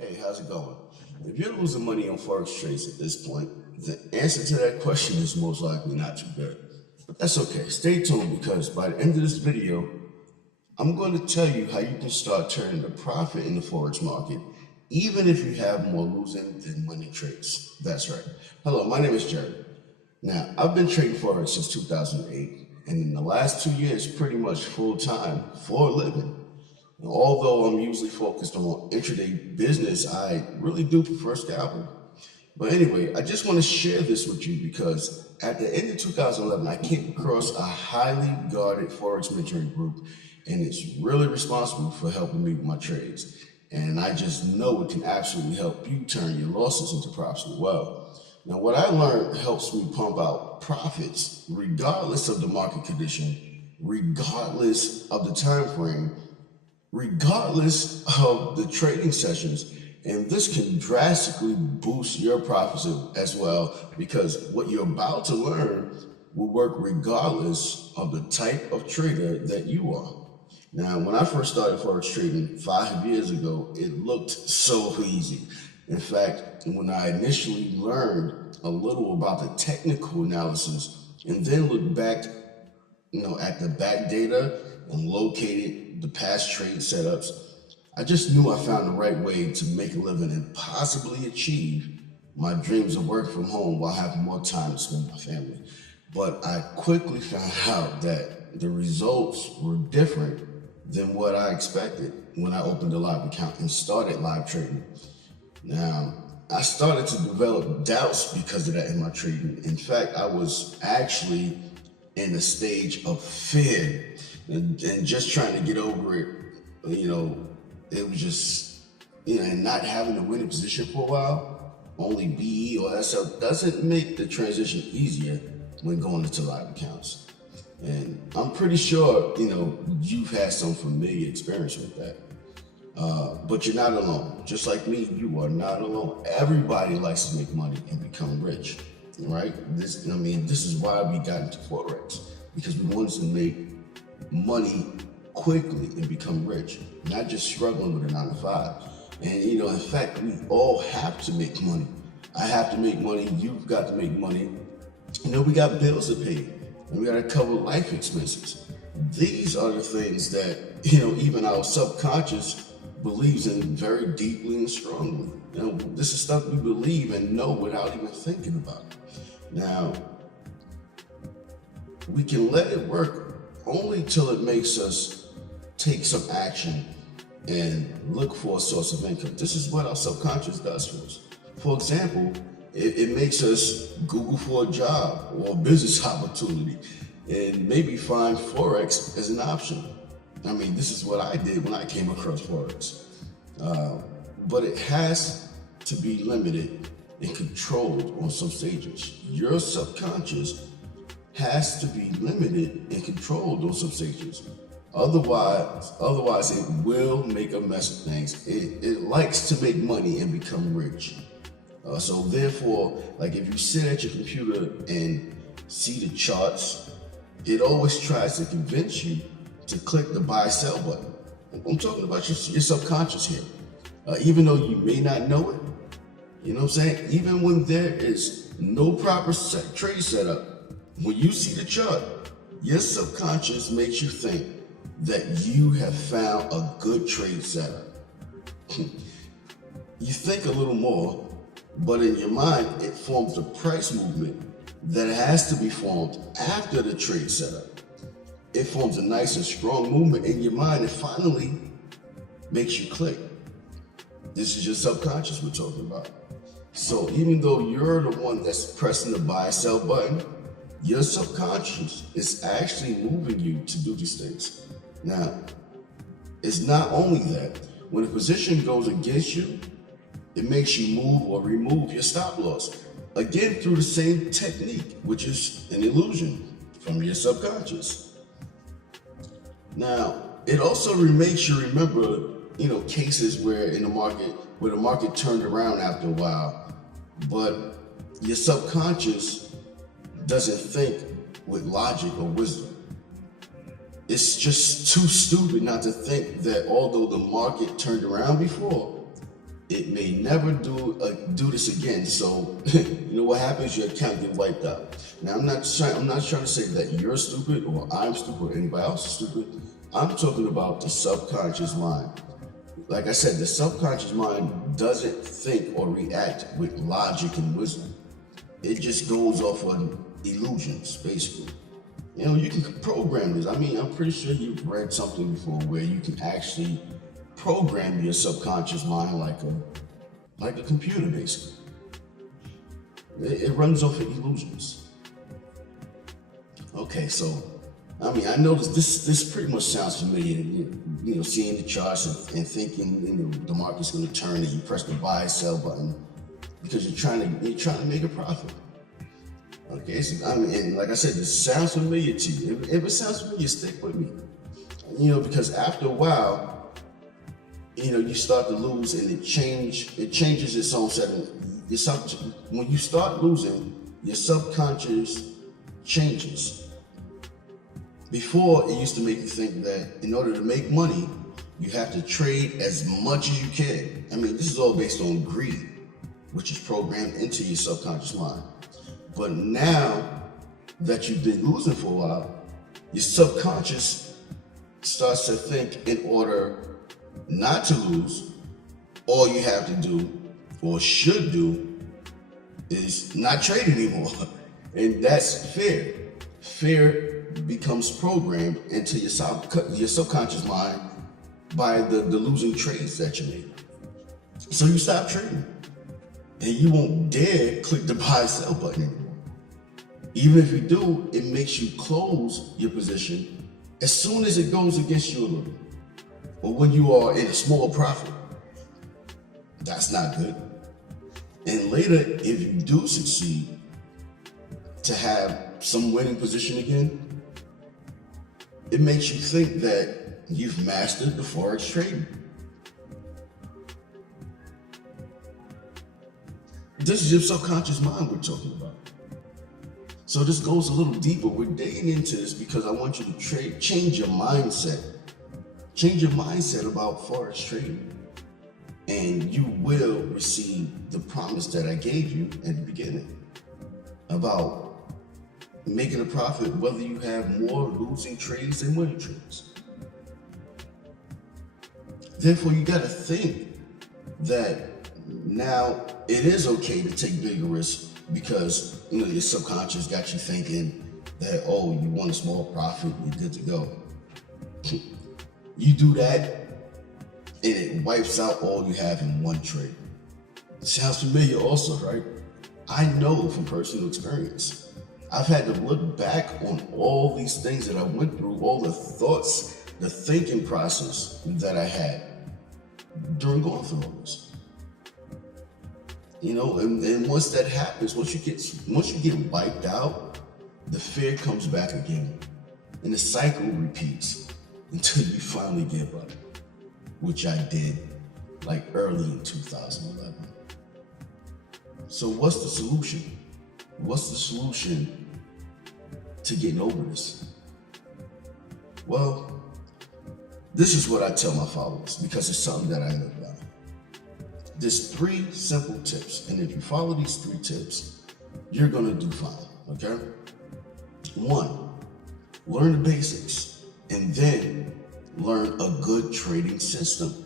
Hey, how's it going? If you're losing money on forex trades at this point, the answer to that question is most likely not too good. But that's okay. Stay tuned because by the end of this video, I'm going to tell you how you can start turning a profit in the forex market, even if you have more losing than winning trades. That's right. Hello, my name is Jerry. Now, I've been trading forex since 2008, and in the last 2 years, pretty much full time for a living. Although I'm usually focused on intraday business, I really do prefer scalping. But anyway, I just want to share this with you because at the end of 2011, I came across a highly guarded Forex mentoring group, and it's really responsible for helping me with my trades. And I just know it can absolutely help you turn your losses into profits as well. Now, what I learned helps me pump out profits regardless of the market condition, regardless of the time frame, regardless of the trading sessions. And this can drastically boost your profits as well, because what you're about to learn will work regardless of the type of trader that you are. Now, when I first started forex trading 5 years ago, it looked so easy. In fact, when I initially learned a little about the technical analysis and then looked back at the back data and located the past trade setups, I just knew I found the right way to make a living and possibly achieve my dreams of working from home while having more time to spend with my family. But I quickly found out that the results were different than what I expected when I opened a live account and started live trading. Now, I started to develop doubts because of that in my trading. In fact, I was actually in a stage of fear and just trying to get over it. It was just, and not having a winning position for a while, only BE or SL doesn't make the transition easier when going into live accounts. And I'm pretty sure, you've had some familiar experience with that. But you're not alone. Just like me, you are not alone. Everybody likes to make money and become rich, right? This is why we got into Forex, because we wanted to make money quickly and become rich, not just struggling with a 9 to 5. And in fact, we all have to make money. I have to make money. You've got to make money. We got bills to pay, and we got to cover life expenses. These are the things that even our subconscious believes in very deeply and strongly. This is stuff we believe and know without even thinking about it. Now, we can let it work only till it makes us take some action and look for a source of income. This is what our subconscious does for us. For example, it makes us Google for a job or a business opportunity and maybe find Forex as an option. This is what I did when I came across Forex. But it has to be limited and controlled on some stages. Your subconscious has to be limited and controlled on some stages. Otherwise, it will make a mess of things. It likes to make money and become rich. So therefore, like if you sit at your computer and see the charts, it always tries to convince you to click the buy sell button. I'm talking about your subconscious here. Even though you may not know it, even when there is no proper trade setup, when you see the chart, your subconscious makes you think that you have found a good trade setup. You think a little more, but in your mind, it forms a price movement that has to be formed after the trade setup. It forms a nice and strong movement in your mind and finally makes you click. This is your subconscious we're talking about. So even though you're the one that's pressing the buy sell button, your subconscious is actually moving you to do these things. Now, it's not only that. When a position goes against you, it makes you move or remove your stop loss. Again, through the same technique, which is an illusion from your subconscious. Now, it also makes you remember, cases where the market turned around after a while, but your subconscious doesn't think with logic or wisdom. It's just too stupid not to think that although the market turned around before, it may never do this again. So you know what happens? Your account get wiped out. Now I'm not trying to say that you're stupid or I'm stupid or anybody else is stupid. I'm talking about the subconscious mind. Like I said, the subconscious mind doesn't think or react with logic and wisdom. It just goes off on illusions, basically. You know, you can program this. I mean, I'm pretty sure you've read something before where you can actually program your subconscious mind like a computer, basically. It runs off of illusions. Okay, so I mean, I noticed this pretty much sounds familiar. You know, seeing the charts and thinking, you know, the market's going to turn, and you press the buy sell button because you're trying to make a profit. Okay, so I mean, and like I said, this sounds familiar to you. If it sounds familiar, stick with me. You know, because after a while, you know, you start to lose, and it changes its own setting. When you start losing, your subconscious changes. Before, it used to make you think that in order to make money, you have to trade as much as you can. I mean, this is all based on greed, which is programmed into your subconscious mind. But now that you've been losing for a while, your subconscious starts to think in order not to lose, all you have to do or should do is not trade anymore. And that's fear. Fear becomes programmed into your subconscious mind by the losing trades that you made. So you stop trading. And you won't dare click the buy sell button anymore. Even if you do, it makes you close your position as soon as it goes against you a little. Or when you are in a small profit. That's not good. And later, if you do succeed to have some winning position again, it makes you think that you've mastered the forex trading. This is your subconscious mind we're talking about. So this goes a little deeper. We're digging into this because I want you to change your mindset. Change your mindset about forex trading. And you will receive the promise that I gave you at the beginning about making a profit, whether you have more losing trades than winning trades. Therefore, you got to think that now it is okay to take bigger risks because, you know, your subconscious got you thinking that, oh, you want a small profit, you're good to go. You do that, and it wipes out all you have in one trade. Sounds familiar also, right? I know from personal experience. I've had to look back on all these things that I went through, all the thoughts, the thinking process that I had during going through all this. You know, and once that happens, once you get wiped out, the fear comes back again. And the cycle repeats until you finally give up, which I did like early in 2011. So what's the solution? What's the solution to getting over this? Well, this is what I tell my followers because it's something that I live by. There's 3 simple tips, and if you follow these 3 tips, you're gonna do fine, okay? 1, learn the basics, and then learn a good trading system.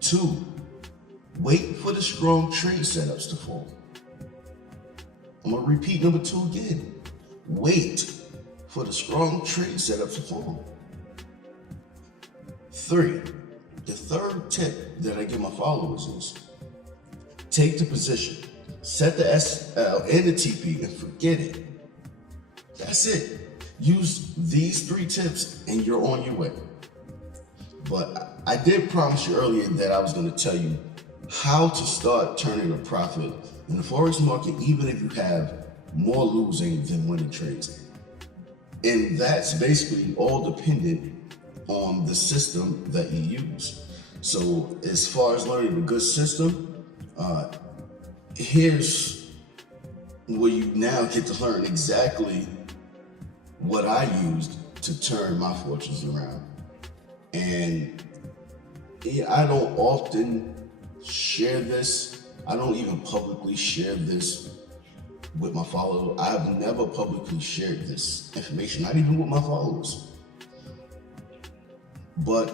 2, wait for the strong trade setups to form. I'm gonna repeat number 2 again. Wait for the strong trade setups to form. 3, the third tip that I give my followers is take the position, set the SL and the TP and forget it. That's it. Use these 3 tips and you're on your way. But I did promise you earlier that I was going to tell you how to start turning a profit in the forex market, even if you have more losing than winning trades. And that's basically all dependent on the system that you use. So as far as learning a good system, here's where you now get to learn exactly what I used to turn my fortunes around. And I don't often share this. I don't even publicly share this with my followers. I've never publicly shared this information, not even with my followers. But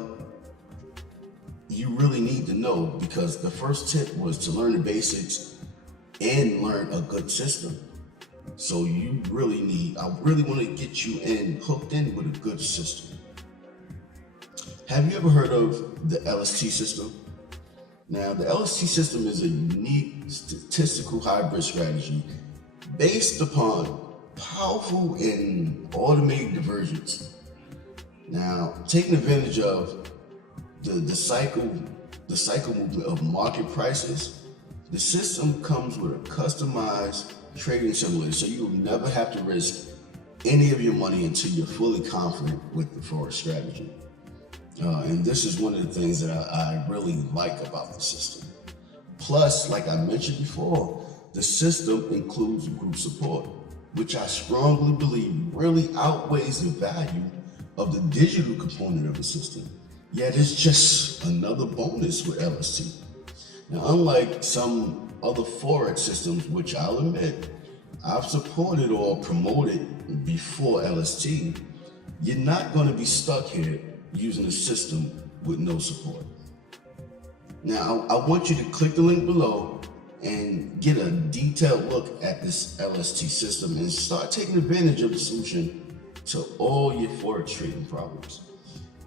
you really need to know, because the first tip was to learn the basics and learn a good system. So I really want to get you hooked in with a good system. Have you ever heard of the LST system? Now, the LST system is a unique statistical hybrid strategy based upon powerful and automated divergence. Now, taking advantage of the cycle movement of market prices, the system comes with a customized trading simulator, so you'll never have to risk any of your money until you're fully confident with the Forex strategy. And this is one of the things that I really like about the system. Plus, like I mentioned before, the system includes group support, which I strongly believe really outweighs the value of the digital component of the system. Yet it's just another bonus with LST. Now, unlike some other Forex systems, which I'll admit I've supported or promoted before LST, you're not going to be stuck here using a system with no support. Now, I want you to click the link below and get a detailed look at this LST system and start taking advantage of the solution to all your Forex trading problems.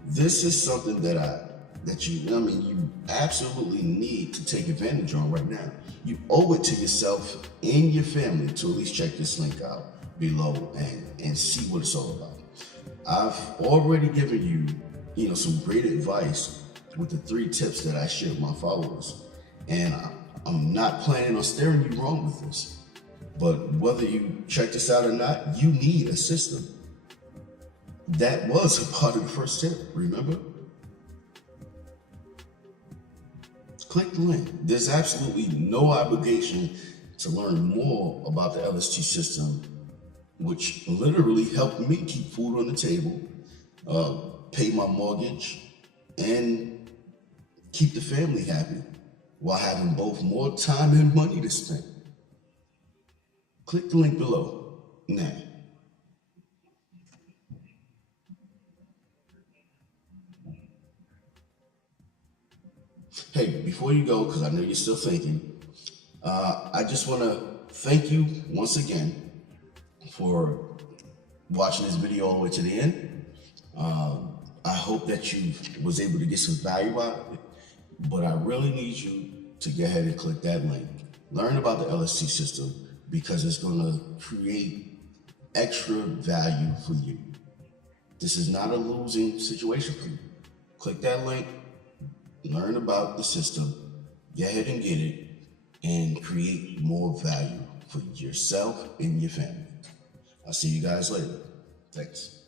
This is something that you absolutely need to take advantage on right now. You owe it to yourself and your family to at least check this link out below and see what it's all about. I've already given you some great advice with the 3 tips that I shared with my followers, and I'm not planning on steering you wrong with this. But whether you check this out or not, you need a system. That was a part of the first tip, remember? Click the link. There's absolutely no obligation to learn more about the LST system, which literally helped me keep food on the table, pay my mortgage, and keep the family happy while having both more time and money to spend. Click the link below now. Hey, before you go, because I know you're still thinking, I just want to thank you once again for watching this video all the way to the end. I hope that you was able to get some value out of it, but I really need you to go ahead and click that link. Learn about the LST system, because it's going to create extra value for you. This is not a losing situation for you. Click that link, learn about the system, go ahead and get it, and create more value for yourself and your family. I'll see you guys later. Thanks.